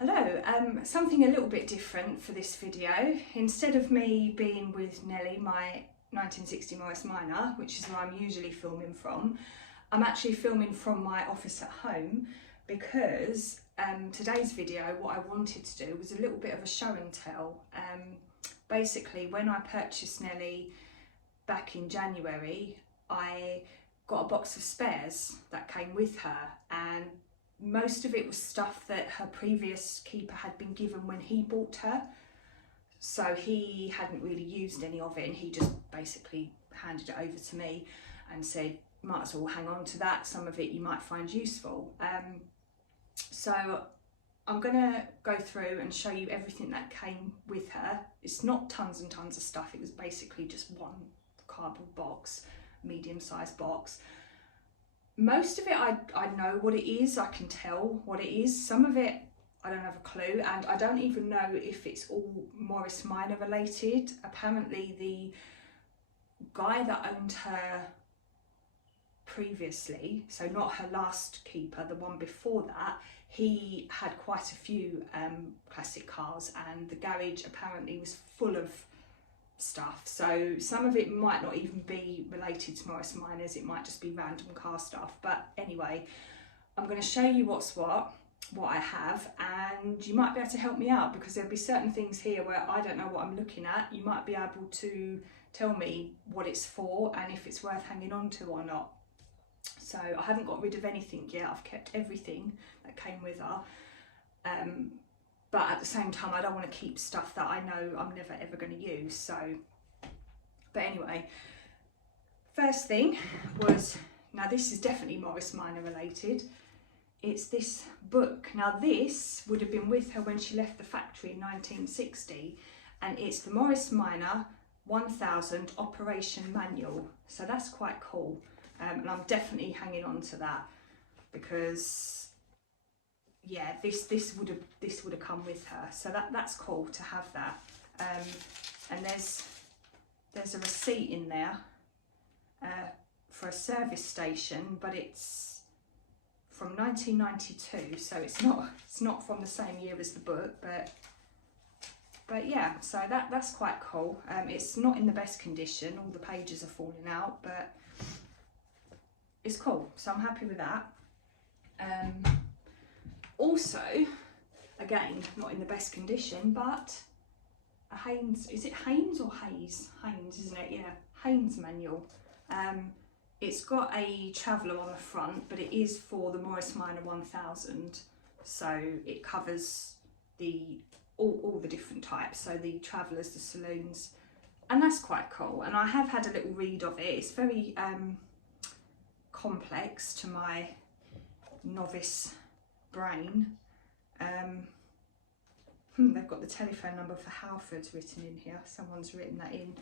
Hello, something a little bit different for this video. Instead of me being with Nellie, my 1960 Morris Minor, which is where I'm usually filming from, I'm actually filming from my office at home because today's video, what I wanted to do was a little bit of a show and tell. Basically, when I purchased Nellie back in January, I got a box of spares that came with her, and most of it was stuff that her previous keeper had been given when he bought her. So he hadn't really used any of it, and he just basically handed it over to me and said, might as well hang on to that, some of it you might find useful. So I'm gonna go through and show you everything that came with her. It's not tons and tons of stuff, it was basically just one cardboard box, medium-sized box. Most of it I know what it is, I can tell what it is. Some of it I don't have a clue, and I don't even know if it's all Morris Minor related. Apparently the guy that owned her previously, so not her last keeper, the one before that, he had quite a few classic cars, and the garage apparently was full of stuff. So some of it might not even be related to Morris Minors, it might just be random car stuff. But anyway, I'm going to show you what's what I have, and you might be able to help me out because there'll be certain things here where I don't know what I'm looking at. You might be able to tell me what it's for and if it's worth hanging on to or not. So I haven't got rid of anything yet, I've kept everything that came with her. But at the same time, I don't want to keep stuff that I know I'm never ever going to use. So, but anyway, first thing was, now this is definitely Morris Minor related. It's this book. Now this would have been with her when she left the factory in 1960, and it's the Morris Minor 1000 Operation Manual. So that's quite cool, and I'm definitely hanging on to that because, yeah, this would have come with her, so that's cool to have that. And there's a receipt in there for a service station, but it's from 1992, so it's not from the same year as the book, but yeah, so that's quite cool. It's not in the best condition, all the pages are falling out, but it's cool, so I'm happy with that. Also, again, not in the best condition, but a Haynes, is it Haynes or Hayes? Haynes, isn't it? Yeah, Haynes manual. It's got a traveller on the front, but it is for the Morris Minor 1000, so it covers all the different types, so the travellers, the saloons, and that's quite cool. And I have had a little read of it. It's very complex to my novice brain. They've got the telephone number for Halford's written in here, someone's written that in,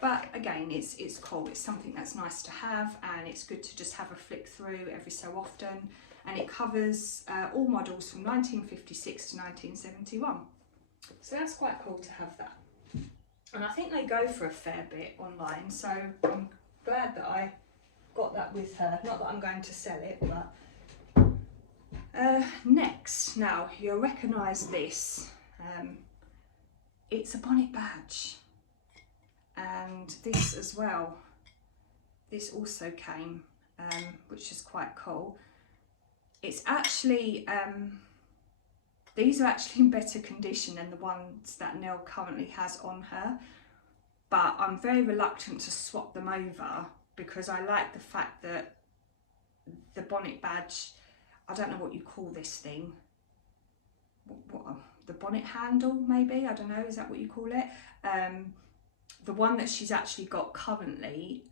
but again, it's cool. It's something that's nice to have, and it's good to just have a flick through every so often, and it covers all models from 1956 to 1971, so that's quite cool to have that. And I think they go for a fair bit online, so I'm glad that I got that with her. Not that I'm going to sell it, but next, now you'll recognise this. It's a bonnet badge, and this as well. This also came, which is quite cool. It's actually, these are actually in better condition than the ones that Nell currently has on her, but I'm very reluctant to swap them over because I like the fact that the bonnet badge, I don't know what you call this thing, the bonnet handle maybe, I don't know, is that what you call it? The one that she's actually got currently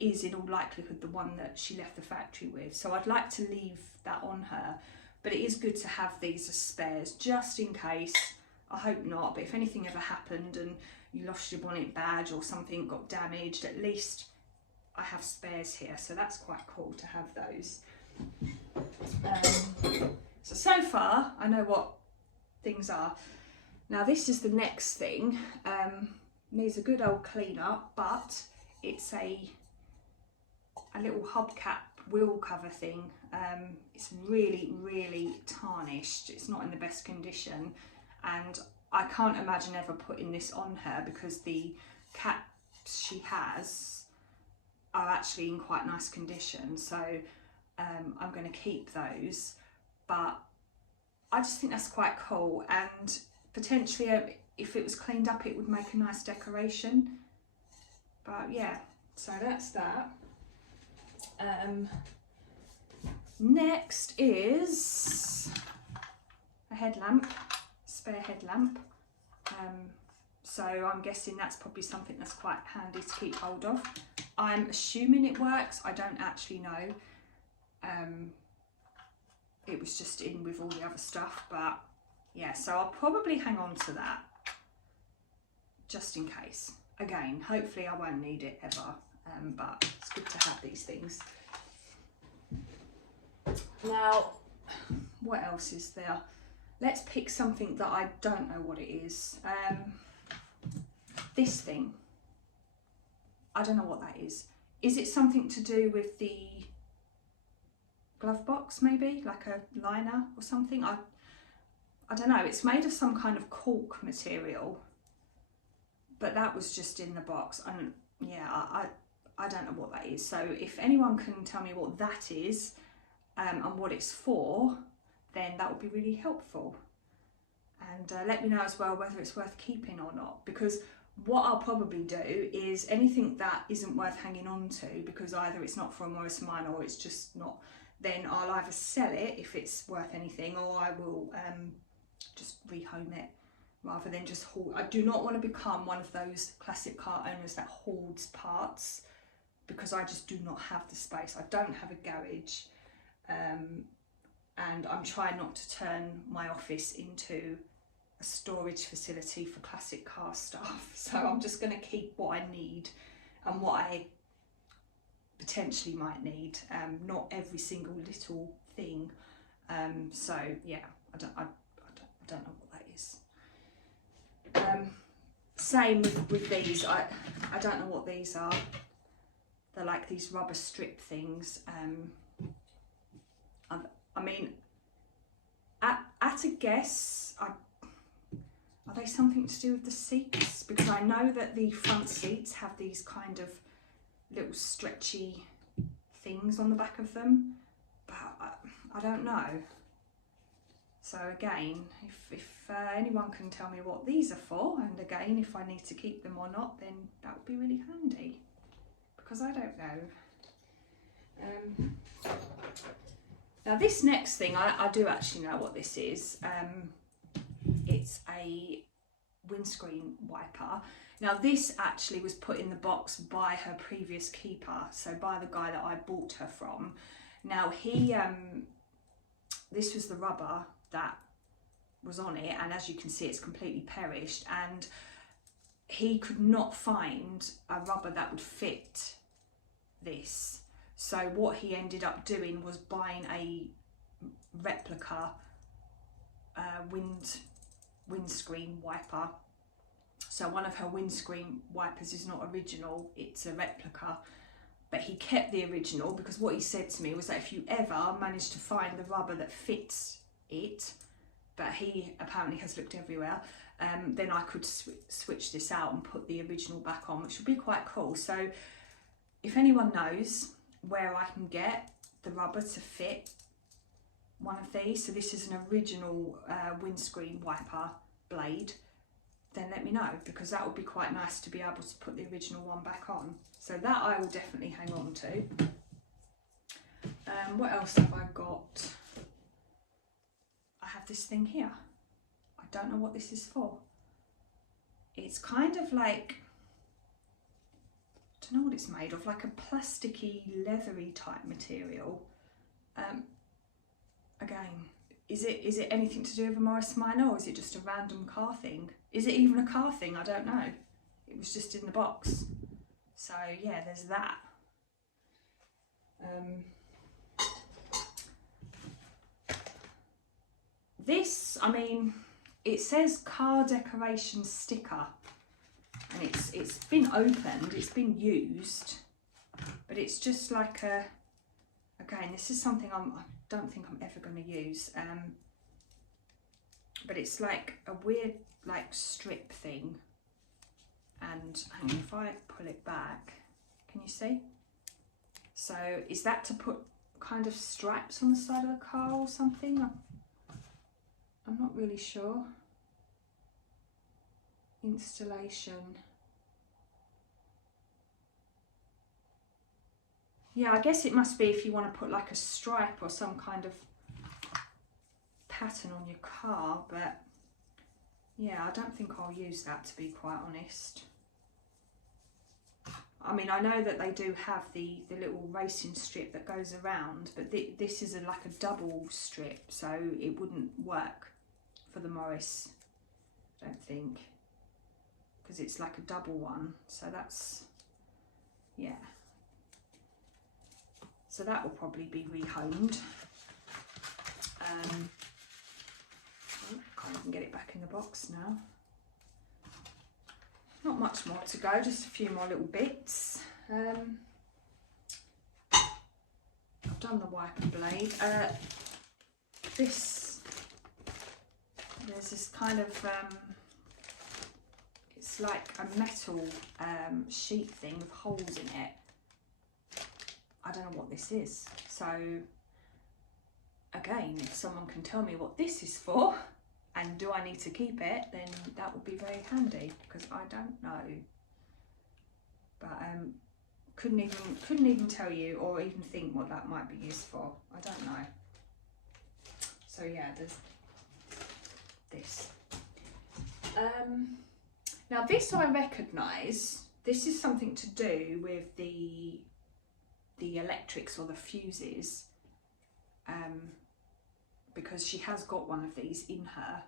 is in all likelihood the one that she left the factory with, so I'd like to leave that on her, but it is good to have these as spares just in case. I hope not, but if anything ever happened and you lost your bonnet badge or something got damaged, at least I have spares here, so that's quite cool to have those. So far I know what things are. Now this is the next thing. Needs a good old clean up, but it's a little hubcap wheel cover thing. it's really, really tarnished. It's not in the best condition, and I can't imagine ever putting this on her because the caps she has are actually in quite nice condition. So I'm going to keep those, but I just think that's quite cool, and potentially if it was cleaned up it would make a nice decoration. But yeah, so that's that. Next is a headlamp, spare headlamp. So I'm guessing that's probably something that's quite handy to keep hold of. I'm assuming it works, I don't actually know. It was just in with all the other stuff, but yeah, so I'll probably hang on to that just in case. Again, hopefully I won't need it ever, but it's good to have these things. Now, what else is there? Let's pick something that I don't know what it is. This thing, I don't know what that is. Is it something to do with the glove box, maybe like a liner or something? I don't know. It's made of some kind of cork material, but that was just in the box, and yeah, I don't know what that is. So if anyone can tell me what that is and what it's for, then that would be really helpful. And let me know as well whether it's worth keeping or not, because what I'll probably do is anything that isn't worth hanging on to, because either it's not for a Morris Minor or it's just not, then I'll either sell it if it's worth anything, or I will just rehome it rather than just haul. I do not want to become one of those classic car owners that hoards parts, because I just do not have the space. I don't have a garage, and I'm trying not to turn my office into a storage facility for classic car stuff. So I'm just going to keep what I need and what I potentially might need, not every single little thing. So yeah, I don't know what that is. Same with these. I don't know what these are. They're like these rubber strip things. I mean, at a guess, are they something to do with the seats? Because I know that the front seats have these kind of little stretchy things on the back of them, but I don't know. So again, if anyone can tell me what these are for, and again, if I need to keep them or not, then that would be really handy, because I don't know. Now this next thing, I do actually know what this is. It's a windscreen wiper. Now this actually was put in the box by her previous keeper, so by the guy that I bought her from. Now he, this was the rubber that was on it, and as you can see it's completely perished, and he could not find a rubber that would fit this. So what he ended up doing was buying a replica windscreen wiper. So one of her windscreen wipers is not original, it's a replica, but he kept the original, because what he said to me was that if you ever manage to find the rubber that fits it, but he apparently has looked everywhere, then I could switch this out and put the original back on, which would be quite cool. So if anyone knows where I can get the rubber to fit one of these, so this is an original windscreen wiper blade, then let me know, because that would be quite nice to be able to put the original one back on. So that I will definitely hang on to. What else have I got? I have this thing here. I don't know what this is for. It's kind of like, I don't know what it's made of, like a plasticky, leathery type material. Again, is it anything to do with a Morris Minor, or is it just a random car thing? Is it even a car thing? I don't know. It was just in the box. So yeah, there's that. This, I mean, it says car decoration sticker, and it's been opened, it's been used, but it's just like a Again, this is something I don't think I'm ever going to use, but it's like a weird like strip thing, and hang on, if I pull it back, can you see? So is that to put kind of stripes on the side of the car or something? I'm not really sure. Installation. Yeah, I guess it must be if you want to put like a stripe or some kind of pattern on your car, but yeah, I don't think I'll use that, to be quite honest. I mean, I know that they do have the little racing strip that goes around, but this is like a double strip, so it wouldn't work for the Morris, I don't think, because it's like a double one, so that's, yeah. So that will probably be rehomed. Can't even get it back in the box now. Not much more to go, just a few more little bits. I've done the wiper blade. There's this kind of, it's like a metal sheet thing with holes in it. I don't know what this is, so again, if someone can tell me what this is for and do I need to keep it, then that would be very handy, because I don't know. But couldn't even tell you or even think what that might be used for. I don't know. So yeah, there's this. Now this I recognise. This is something to do with the electrics or the fuses, because she has got one of these in her.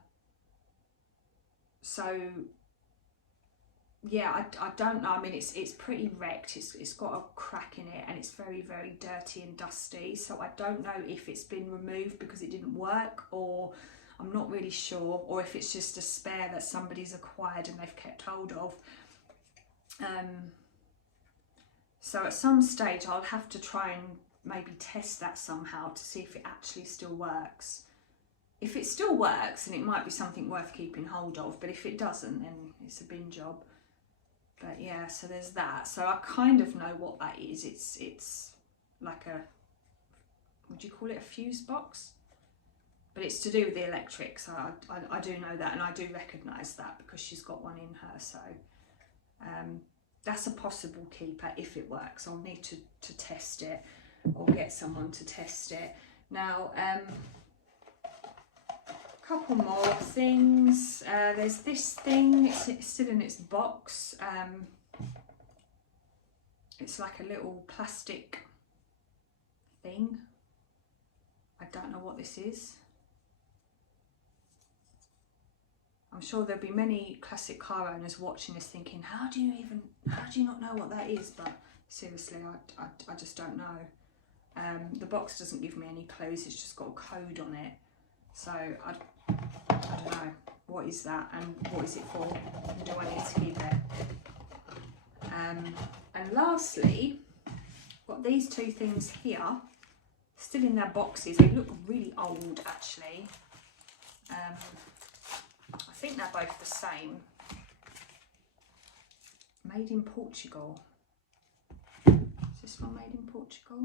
So yeah, I don't know. I mean, it's pretty wrecked. It's got a crack in it and it's very, very dirty and dusty. So I don't know if it's been removed because it didn't work, or I'm not really sure, or if it's just a spare that somebody's acquired and they've kept hold of. So at some stage I'll have to try and maybe test that somehow to see if it actually still works. If it still works, then it might be something worth keeping hold of, but if it doesn't, then it's a bin job. But yeah, so there's that. So I kind of know what that is. It's like a, would you call it a fuse box? But it's to do with the electrics. I do know that, and I do recognise that because she's got one in her. So that's a possible keeper if it works. I'll need to test it or get someone to test it. Now, a couple more things. There's this thing, it's still in its box. It's like a little plastic thing. I don't know what this is. I'm sure there'll be many classic car owners watching this thinking, how do you not know what that is? But seriously, I just don't know. The box doesn't give me any clues, it's just got a code on it. So I don't know, what is that and what is it for? And do I need to keep it? And lastly, got these two things here, still in their boxes. They look really old actually. I think they're both the same. Made in Portugal. Is this one made in Portugal?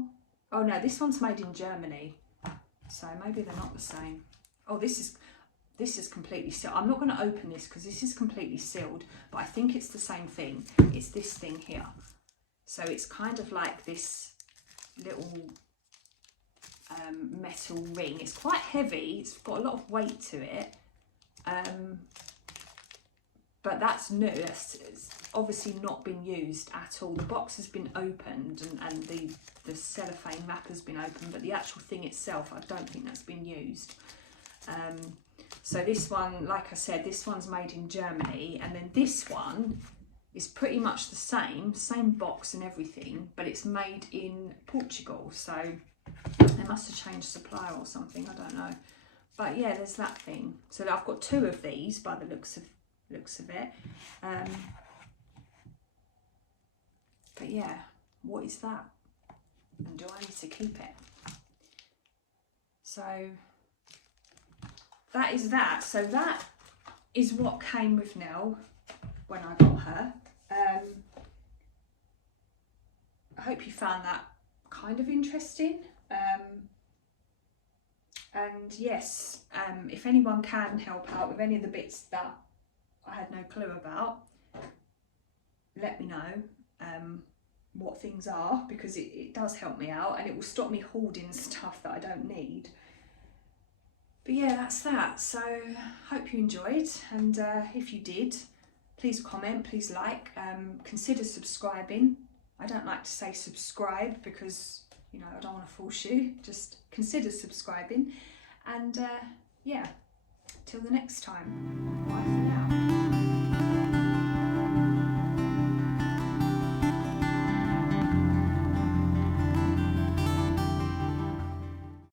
Oh no, this one's made in Germany. So maybe they're not the same. Oh, this is completely sealed. I'm not going to open this because this is completely sealed, but I think it's the same thing. It's this thing here. So it's kind of like this little metal ring. It's quite heavy. It's got a lot of weight to it. But that's new. It's obviously not been used at all. The box has been opened and the cellophane wrap has been opened, but the actual thing itself, I don't think that's been used. So this one, like I said, this one's made in Germany, and then this one is pretty much the same box and everything, but it's made in Portugal. So they must have changed supplier or something, I don't know. But yeah, there's that thing. So I've got two of these by the looks of it. But yeah, what is that? And do I need to keep it? So that is that. So that is what came with Nell when I got her. I hope you found that kind of interesting. And yes, if anyone can help out with any of the bits that I had no clue about, let me know what things are, because it does help me out and it will stop me hoarding stuff that I don't need. But yeah, that's that. So hope you enjoyed, and if you did, please comment, please like, consider subscribing. I don't like to say subscribe because, you know, I don't want to force you. Just consider subscribing, and yeah, till the next time. Bye for now.